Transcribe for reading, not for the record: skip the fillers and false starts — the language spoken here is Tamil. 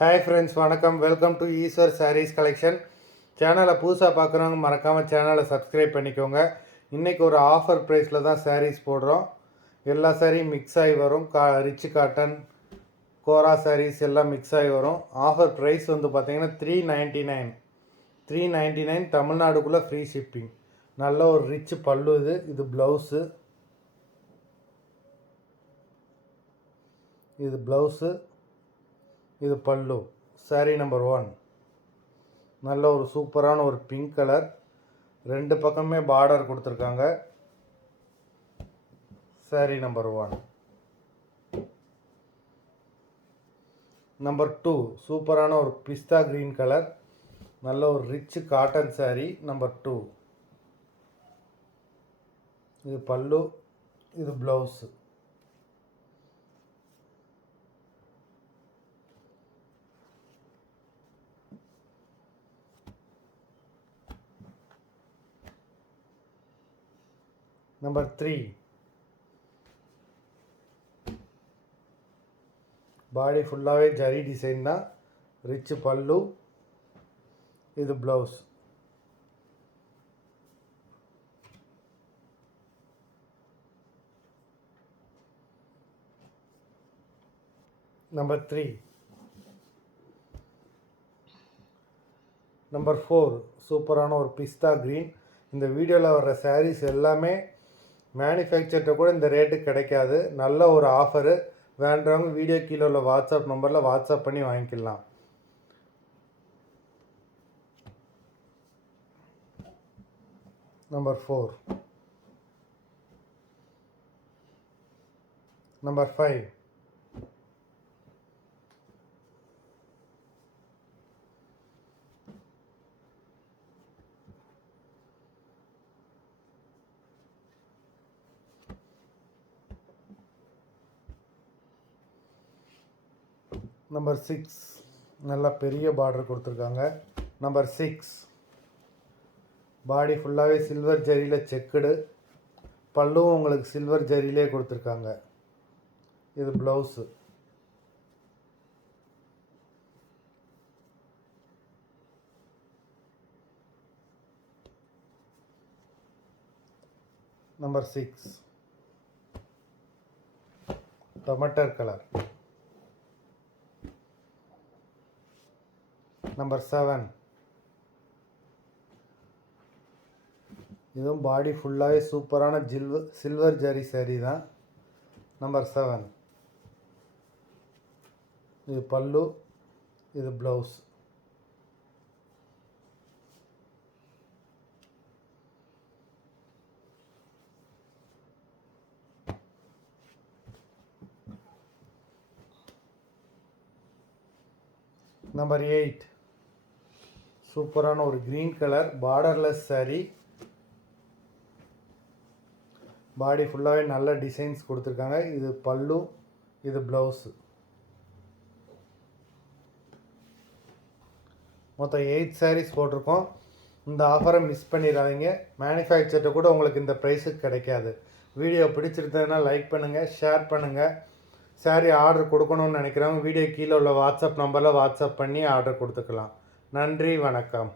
ஹாய் ஃப்ரெண்ட்ஸ், வணக்கம். Welcome to Eswar sarees collection. சேனலை புதுசாக பார்க்குறவங்க மறக்காமல் சேனலை சப்ஸ்கிரைப் பண்ணிக்கோங்க. இன்றைக்கி ஒரு ஆஃபர் ப்ரைஸில் தான் சாரீஸ் போடுறோம். எல்லா சாரியும் மிக்ஸ் ஆகி வரும். ரிச் காட்டன், கோரா சாரீஸ் எல்லாம் மிக்ஸ் ஆகி வரும். ஆஃபர் ப்ரைஸ் வந்து பார்த்திங்கன்னா 399 தமிழ்நாடுக்குள்ளே ஃப்ரீ ஷிப்பிங். நல்ல ஒரு ரிச் பல்லு. இது ப்ளவுஸு. இது பல்லு. சாரீ நம்பர் 1 நல்ல ஒரு சூப்பரான ஒரு பிங்க் கலர். ரெண்டு பக்கமே பார்டர் கொடுத்துருக்காங்க. சாரீ நம்பர் 1. நம்பர் 2 சூப்பரான ஒரு பிஸ்தா கிரீன் கலர். நல்ல ஒரு ரிச் காட்டன் சாரீ நம்பர் 2. இது பல்லு. இது ப்ளவுஸு. நம்பர் 3 பாடி ஃபுல்லாகவே ஜரி டிசைன் தான். ரிச் பல்லு. இது ப்ளவுஸ். நம்பர் 3. நம்பர் 4 சூப்பரான ஒரு பிஸ்தா க்ரீன். இந்த வீடியோவில் வர்ற சாரீஸ் எல்லாமே மேனுஃபேக்சர்கிட்ட கூட இந்த ரேட்டுக்கு கிடைக்காது. நல்ல ஒரு ஆஃபரு. வேண்டவங்க வீடியோ கீழே உள்ள வாட்ஸ்அப் நம்பரில் வாட்ஸ்அப் பண்ணி வாங்கிக்கலாம். நம்பர் 4. நம்பர் 5 நம்பர் 6 நல்லா பெரிய பார்டர் கொடுத்துருக்காங்க. நம்பர் 6 பாடி ஃபுல்லாகவே சில்வர் ஜரியில் செக்குடு. பல்லுவும் உங்களுக்கு சில்வர் ஜரியிலே கொடுத்துருக்காங்க. இது blouse. Number 6 tomato colour. Number 7 இதுவும் பாடி ஃபுல்லாகவே சூப்பரான சில்வர் ஜரி சாரீ தான். நம்பர் 7 இது பல்லு. இது ப்ளவுஸ். நம்பர் 8 சூப்பரான ஒரு க்ரீன் கலர் பார்டர்லெஸ் சாரீ. பாடி ஃபுல்லாகவே நல்ல டிசைன்ஸ் கொடுத்துருக்காங்க. இது பல்லு. இது ப்ளவுஸு. மொத்தம் 8 சாரீஸ் போட்டிருக்கோம். இந்த ஆஃபரை மிஸ் பண்ணிடாதீங்க. மேனுஃபேக்சர்கிட்ட கூட உங்களுக்கு இந்த ப்ரைஸுக்கு கிடைக்காது. வீடியோ பிடிச்சிருந்ததுன்னா லைக் பண்ணுங்கள், ஷேர் பண்ணுங்கள். சாரீ ஆர்டர் கொடுக்கணும்னு நினைக்கிறவங்க வீடியோ கீழே உள்ள வாட்ஸ்அப் நம்பரில் வாட்ஸ்அப் பண்ணி ஆர்டர் கொடுத்துக்கலாம். நன்றி, வணக்கம்.